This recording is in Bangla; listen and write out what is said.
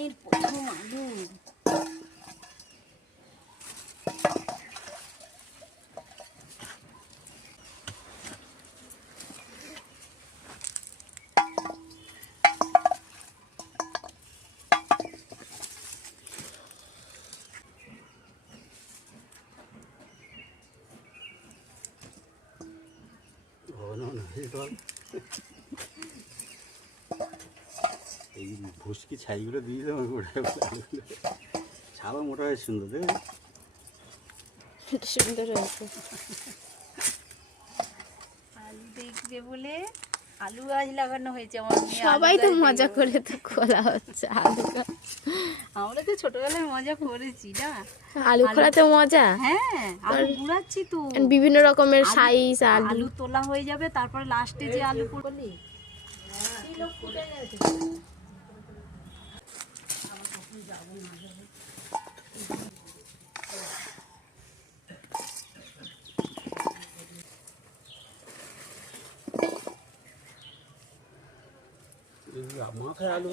এর প্রথম আলু। এই ভুসকি ছাইগুলো দিয়ে দেবো ছাবা মোটা হয় সুন্দর দেখবে সুন্দর হয়েছে। আলু দেখবে বলে আলু গাছ লাগানো হয়েছে আমার মেয়ে। সবাই তো মজা করে তো খোলা হচ্ছে আলু গাছ। আমরা তো ছোটবেলায় মজা করেছি না, আলু খোলাতে মজা। হ্যাঁ আলু কুড়াচ্ছি তো, বিভিন্ন রকমের সাইজ আলু তোলা হয়ে যাবে, তারপরে লাস্টে যে আলু করলি মাথায় আলু